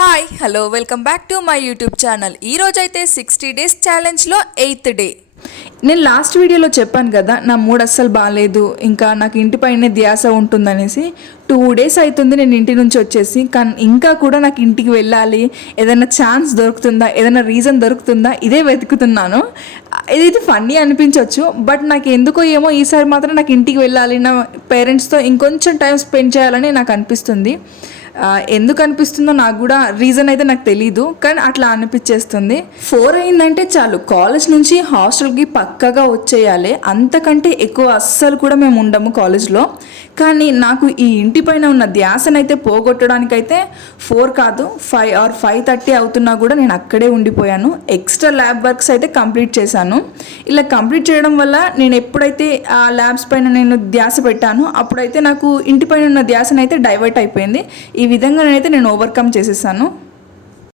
Hi hello welcome back to my YouTube channel. ఈరోజైతే 60 days ఛాలెంజ్లో 8th day. నేను last వీడియోలో చెప్పాను కదా, నా మూడ్ అస్సలు బాగాలేదు, ఇంకా నాకు ఇంటిపైనే ధ్యాస ఉంటుందనేసి. 2 డేస్ అవుతుంది నేను ఇంటి నుంచి వచ్చేసి, కానీ ఇంకా కూడా నాకు ఇంటికి వెళ్ళాలి, ఏదైనా ఛాన్స్ దొరుకుతుందా, ఏదైనా రీజన్ దొరుకుతుందా, ఇదే వెతుకుతున్నాను. ఇది ఫన్నీ అనిపించవచ్చు, బట్ నాకు ఎందుకో ఏమో ఈసారి మాత్రం నాకు ఇంటికి వెళ్ళాలి, నా పేరెంట్స్తో ఇంకొంచెం టైం స్పెండ్ చేయాలని నాకు అనిపిస్తుంది. ఎందుకు అనిపిస్తుందో నాకు కూడా రీజన్ అయితే నాకు తెలీదు, కానీ అట్లా అనిపించేస్తుంది. 4 అయిందంటే చాలు, కాలేజ్ నుంచి హాస్టల్కి పక్కగా వచ్చేయాలి, అంతకంటే ఎక్కువ అస్సలు కూడా మేము ఉండము కాలేజ్లో. కానీ నాకు ఈ ఇంటిపైన ఉన్న ధ్యాసనైతే పోగొట్టడానికైతే 4 కాదు 5 or 5:30 అవుతున్నా కూడా నేను అక్కడే ఉండిపోయాను. ఎక్స్ట్రా ల్యాబ్ వర్క్స్ అయితే కంప్లీట్ చేశాను. ఇలా కంప్లీట్ చేయడం వల్ల నేను ఎప్పుడైతే ఆ ల్యాబ్స్ పైన నేను ధ్యాస పెట్టానో అప్పుడైతే నాకు ఇంటిపైన ఉన్న ధ్యాసనైతే డైవర్ట్ అయిపోయింది. ఈ విధంగా నేనైతే ఓవర్కమ్ చేసేసాను.